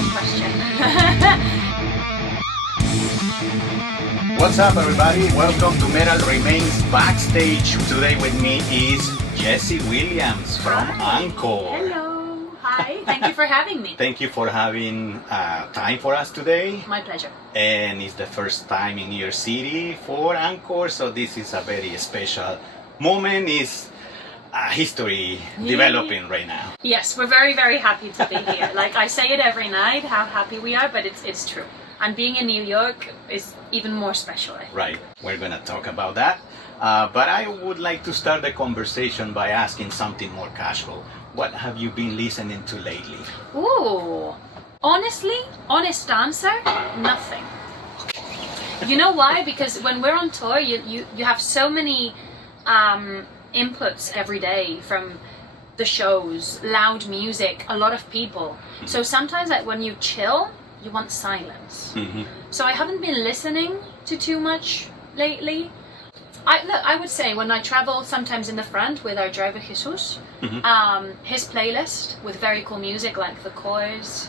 good question. What's up, everybody? Welcome to Metal Remains Backstage. Today with me is Jessie Williams from Ankor. Hello. Hi. Thank you for having me. Thank you for having time for us today. My pleasure. And it's the first time in your city for Ankor, so this is a very special moment. It's history developing right now. Yes, we're very, very happy to be here. Like I say it every night, how happy we are, but it's true. And being in New York is even more special, I think. Right, we're gonna talk about that. But I would like to start the conversation by asking something more casual. What have you been listening to lately? Ooh, honestly, honest answer, nothing. You know why? Because when we're on tour, you have so many inputs every day from the shows, loud music, a lot of people. So sometimes like when you chill, you want silence. So I haven't been listening to too much lately. I would say when I travel sometimes in the front with our driver Jesus, his playlist with very cool music like The Coors,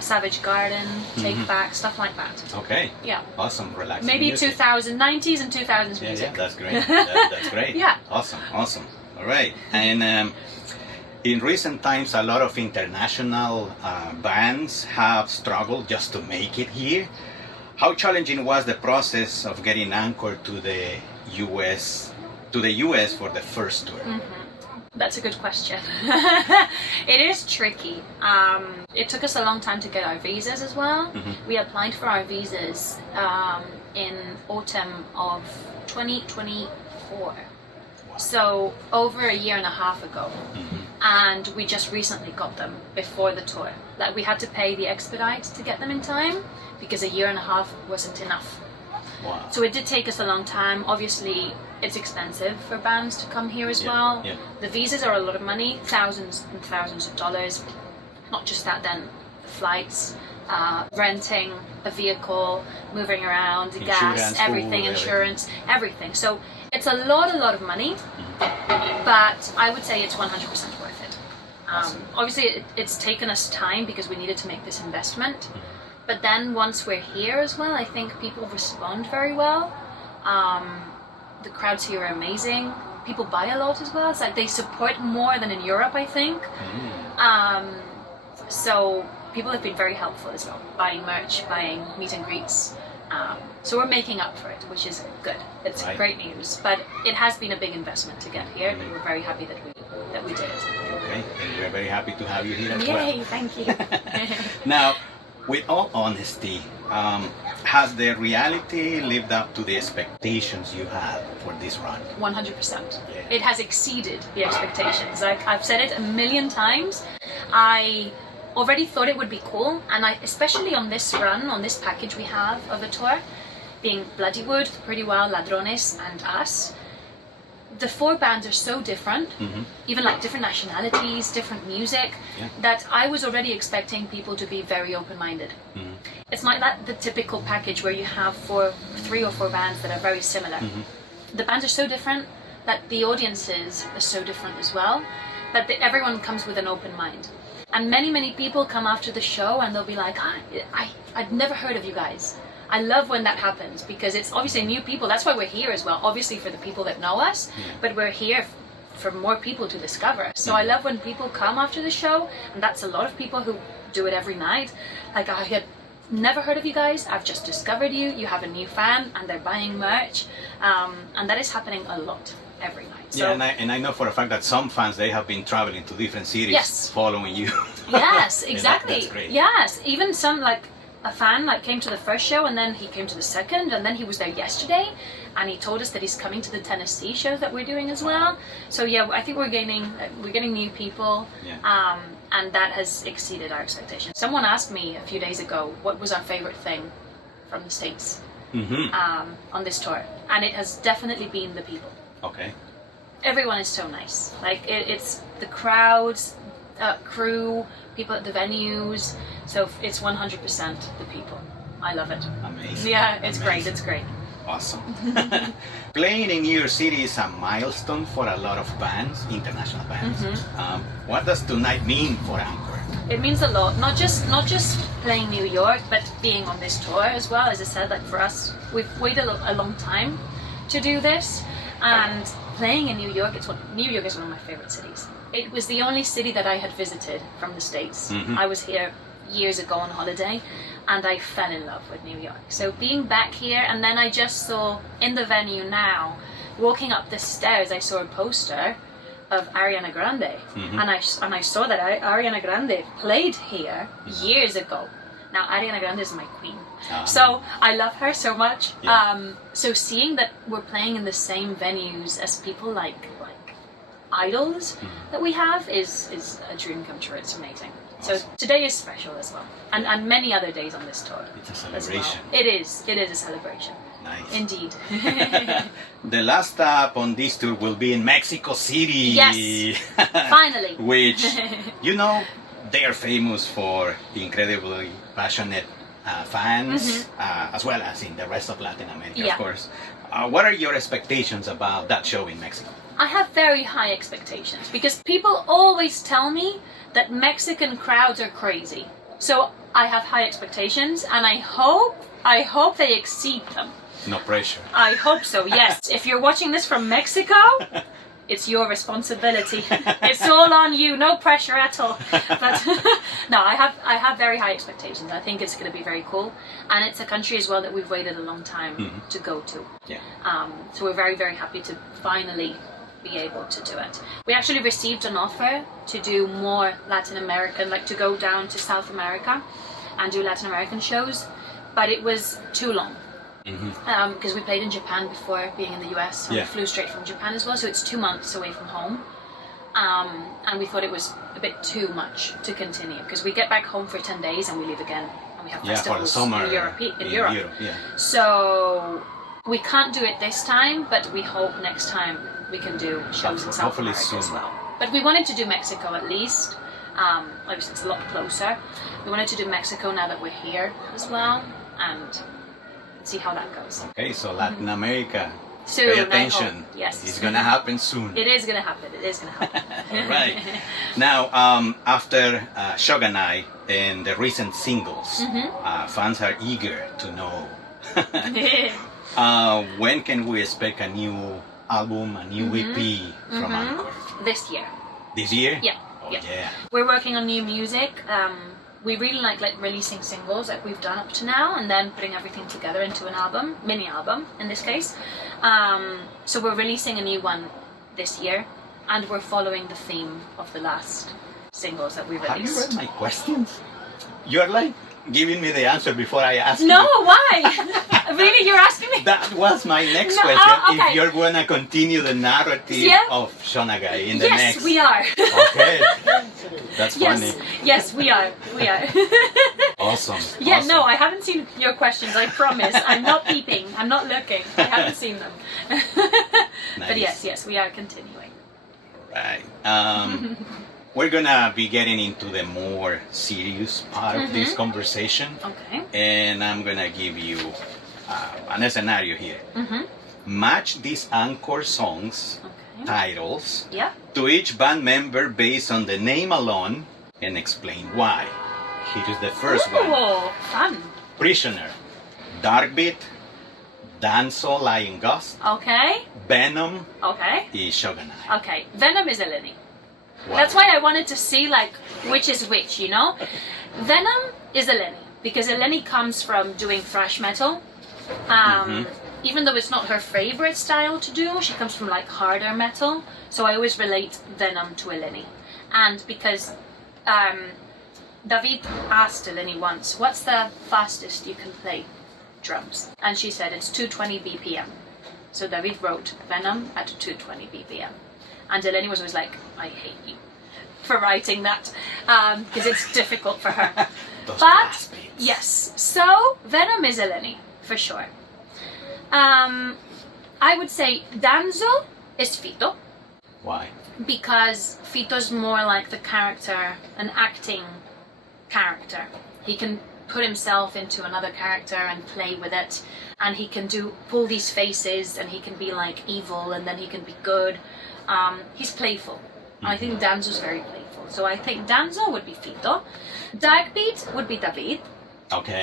Savage Garden, Take Back, stuff like that. Okay. Yeah. Awesome, relaxing Maybe music. 90s and 2000s music. Yeah, that's great. That's great. Yeah. Awesome. All right. And in recent times, a lot of international bands have struggled just to make it here. How challenging was the process of getting Ankor to the US for the first tour? That's a good question. It is tricky. It took us a long time to get our visas as well. We applied for our visas in autumn of 2024. So over a year and a half ago. And we just recently got them before the tour. Like we had to pay the expedite to get them in time because a year and a half wasn't enough. Wow. So it did take us a long time. Obviously, it's expensive for bands to come here as well. Yeah. The visas are a lot of money, thousands and thousands of dollars. Not just that, then the flights, renting a vehicle, moving around, the gas, everything, insurance, everything. So it's a lot of money, but I would say it's 100% worth it. Awesome. Obviously, it's taken us time because we needed to make this investment. But then once we're here as well, I think people respond very well. The crowds here are amazing. People buy a lot as well. It's like they support more than in Europe, I think. So people have been very helpful as well, buying merch, buying meet and greets. So we're making up for it, which is good. It's great news. But it has been a big investment to get here, and we're very happy that we did it. Okay, and we're very happy to have you here as well. Yay, thank you. Now, with all honesty, has the reality lived up to the expectations you had for this run? 100%. It has exceeded the expectations. Like I've said it a million times. I already thought it would be cool, and especially on this run, on this package we have of the tour, being Bloodywood, Pretty Wild, Ladrones, and us. The four bands are so different, even like different nationalities, different music, that I was already expecting people to be very open-minded. It's not like the typical package where you have three or four bands that are very similar. The bands are so different that the audiences are so different as well, that everyone comes with an open mind. And many people come after the show and they'll be like, I'd never heard of you guys. I love when that happens because it's obviously new people. That's why we're here as well. Obviously for the people that know us, but we're here for more people to discover us. So I love when people come after the show, and that's a lot of people who do it every night. Like, I had never heard of you guys. I've just discovered you. You have a new fan, and they're buying merch, and that is happening a lot every night. So, yeah, and I know for a fact that some fans, they have been traveling to different cities following you. Yes, exactly. That's great. Yes, even some like a fan like came to the first show and then he came to the second and then he was there yesterday and he told us that he's coming to the Tennessee show that we're doing as well. So yeah, I think we're getting new people, and that has exceeded our expectations. Someone asked me a few days ago what was our favorite thing from the States on this tour, and it has definitely been the people. Okay. Everyone is so nice. Like it's the crowds, crew, people at the venues. So it's 100% the people. I love it. Amazing. Yeah, it's Amazing. great. It's great. Awesome. Playing in New York City is a milestone for a lot of bands, international bands. What does tonight mean for Ankor? It means a lot. Not just playing New York, but being on this tour as well. As I said, like for us, we've waited a long time to do this, and playing in New York. New York is one of my favorite cities. It was the only city that I had visited from the States. I was here years ago on holiday, and I fell in love with New York. So being back here, and then I just saw in the venue now, walking up the stairs, I saw a poster of Ariana Grande, and I saw that Ariana Grande played here years ago. Now Ariana Grande is my queen, so I love her so much. So seeing that we're playing in the same venues as people like idols that we have is a dream come true. It's amazing. So today is special as well, and many other days on this tour. It's a celebration. It is a celebration. Nice. Indeed. The last stop on this tour will be in Mexico City. Yes, finally. Which, you know, they are famous for incredibly passionate fans, as well as in the rest of Latin America, of course. What are your expectations about that show in Mexico? I have very high expectations because people always tell me that Mexican crowds are crazy. So I have high expectations, and I hope they exceed them. No pressure. I hope so, yes. If you're watching this from Mexico, it's your responsibility. It's all on you, no pressure at all. But no, I have very high expectations. I think it's going to be very cool, and it's a country as well that we've waited a long time to go to. Yeah. So we're very, very happy to finally be able to do it. We actually received an offer to do more Latin American, like to go down to South America and do Latin American shows, but it was too long. Because we played in Japan before being in the US, and we flew straight from Japan as well, so it's 2 months away from home, and we thought it was a bit too much to continue, because we get back home for 10 days and we leave again, and we have festivals for the summer in Europe. So we can't do it this time, but we hope next time we can do shows in South America soon. as well. But we wanted to do Mexico at least, obviously it's a lot closer. We wanted to do Mexico now that we're here as well, and see how that goes. Okay, so Latin America, soon, pay attention. Yes. It's gonna happen soon. It is gonna happen. It is gonna happen. All right. Now, after Shoganai and the recent singles, fans are eager to know when can we expect a new album, a new EP from Ankor? This year. This year? Yeah. Oh, yeah. We're working on new music. We really like releasing singles like we've done up to now, and then putting everything together into an album, mini album in this case. So we're releasing a new one this year, and we're following the theme of the last singles that we released. Have you read my questions? You're like giving me the answer before I ask No, you. why? Really, you're asking me? That was my next No, question. okay. If you're gonna continue the narrative of Shoganai in the next. Yes, we are. Okay. That's funny. Yes, we are. Awesome. Yeah, awesome. no, I haven't seen your questions, I promise. I'm not peeping. I'm not looking. I haven't seen them. But yes, we are continuing. Right. We're gonna be getting into the more serious part of this conversation. Okay. And I'm gonna give you an scenario here. Match these Ankor songs titles to each band member based on the name alone and explain why. Here is the first one. Oh, fun. Prisoner, Darkbeat, Dancehall Lying Ghost, Okay. Venom, Okay. and Shoganai. Okay. Venom is Eleni. Wow. That's why I wanted to see like which is which, you know? Venom is Eleni because Eleni comes from doing thrash metal. Even though it's not her favorite style to do, she comes from like harder metal. So I always relate Venom to Eleni. And because David asked Eleni once, what's the fastest you can play drums? And she said it's 220 BPM. So David wrote Venom at 220 BPM. And Eleni was always like, I hate you for writing that, because it's difficult for her. But, yes, so Venom is Eleni, for sure. I would say Danzo is Fito. Why? Because Fito's more like the character, an acting character. He can put himself into another character and play with it, and he can pull these faces, and he can be like evil, and then he can be good. He's playful. I think Danzo's very playful, So I think Danzo would be Fito. Darkbeat would be David. Okay.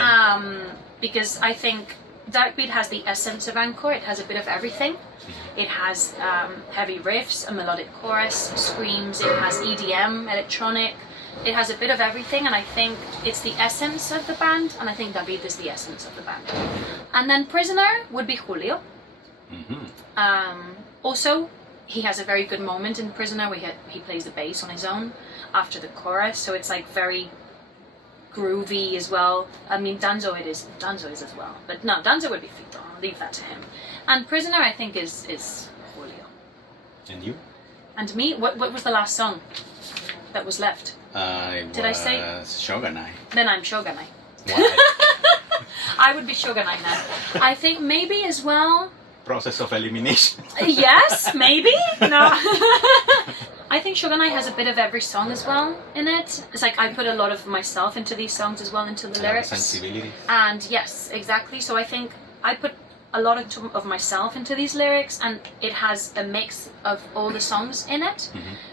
Because I think Darkbeat has the essence of Ankor. It has a bit of everything. It has heavy riffs, a melodic chorus, screams. It has EDM, electronic. It has a bit of everything, and I think it's the essence of the band, and I think David is the essence of the band. And then Prisoner would be Julio. Also, he has a very good moment in Prisoner where he plays the bass on his own after the chorus, so it's like very groovy as well. I mean, Danzo is as well, but no, Danzo would be Fito. I'll leave that to him. And Prisoner, I think, is Julio. And you? And me? What was the last song that was left? Did I say Shoganai? Then I'm Shoganai. Why? I would be Shoganai now. I think maybe as well. Process of elimination. Yes, maybe. No. I think Shoganai has a bit of every song as well in it. It's like I put a lot of myself into these songs as well, into the lyrics. Sensibility. And yes, exactly. So I think I put a lot of myself into these lyrics, and it has a mix of all the songs in it.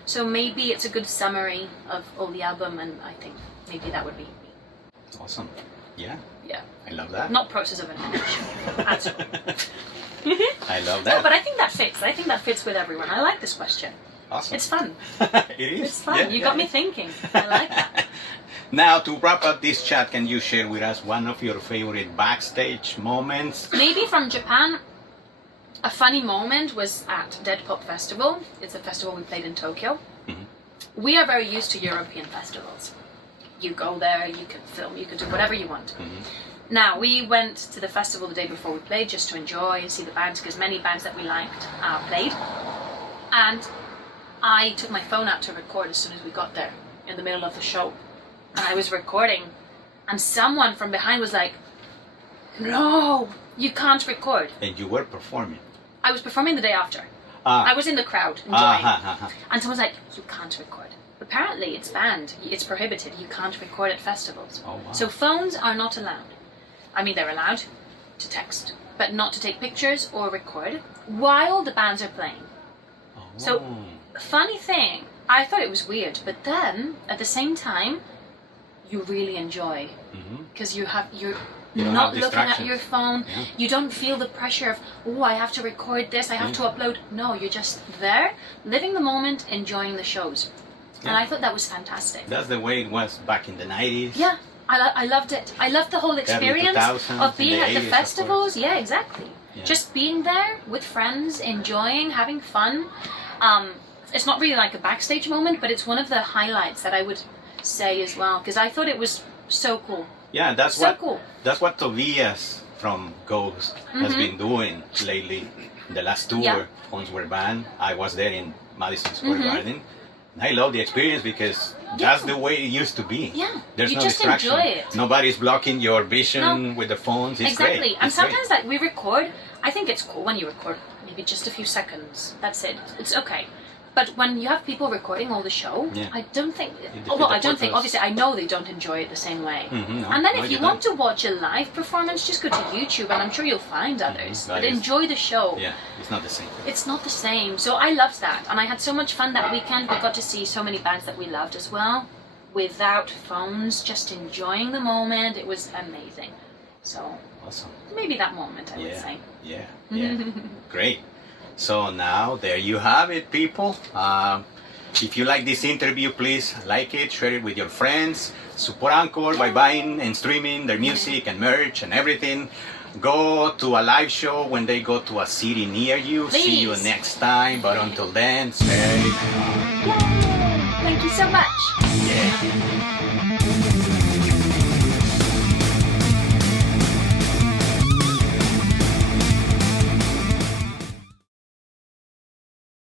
So maybe it's a good summary of all the album, and I think maybe that would be me. Awesome. Yeah. Yeah. I love that. Not process of elimination at all. I love that. No, but I think that fits. I think that fits with everyone. I like this question. Awesome. It's fun. It is. It's fun. Yeah, You got me thinking. I like that. Now, to wrap up this chat, can you share with us one of your favorite backstage moments? Maybe from Japan, a funny moment was at Dead Pop Festival. It's a festival we played in Tokyo. We are very used to European festivals. You go there, you can film, you can do whatever you want. Now, we went to the festival the day before we played just to enjoy and see the bands, because many bands that we liked played. And I took my phone out to record as soon as we got there, in the middle of the show. And I was recording, and someone from behind was like, "No, you can't record." And you were performing. I was performing the day after. I was in the crowd enjoying. And someone's like, "You can't record." Apparently, it's banned. It's prohibited. You can't record at festivals. Oh, wow. So phones are not allowed. I mean, they're allowed to text, but not to take pictures or record while the bands are playing. So, funny thing, I thought it was weird, but then at the same time, you really enjoy, because you're not looking at your phone. You don't feel the pressure of, oh, I have to record this, I have to upload. No, you're just there, living the moment, enjoying the shows. And I thought that was fantastic. That's the way it was back in the 90s. Yeah, I loved it. I loved the whole experience of being at the festivals. Yeah, exactly. Yeah. Just being there with friends, enjoying, having fun. It's not really like a backstage moment, but it's one of the highlights that I would say as well, because I thought it was so cool. Yeah, that's cool. That's what Tobias from Ghost has been doing lately. The last tour, phones were banned. I was there in Madison Square Garden. I love the experience because that's the way it used to be. Yeah, there's you no just distraction. Enjoy it. Nobody's blocking your vision with the phones. It's exactly. Great. And it's sometimes great. like we record, I think it's cool when you record maybe just a few seconds. That's it. It's okay. But when you have people recording all the show, I don't think. Although I don't think. Obviously, I know they don't enjoy it the same way. No, and then if you want to watch a live performance, just go to YouTube, and I'm sure you'll find others. But enjoy the show. Yeah, it's not the same. It's not the same. So I loved that, and I had so much fun that weekend. We got to see so many bands that we loved as well, without phones, just enjoying the moment. It was amazing. So awesome. Maybe that moment, I would say. Yeah. Great. So now there you have it, people. If you like this interview, please like it, share it with your friends, support Ankor by buying and streaming their music and merch and everything. Go to a live show when they go to a city near you. Please. See you next time, but until then, stay. Thank you so much. Yeah.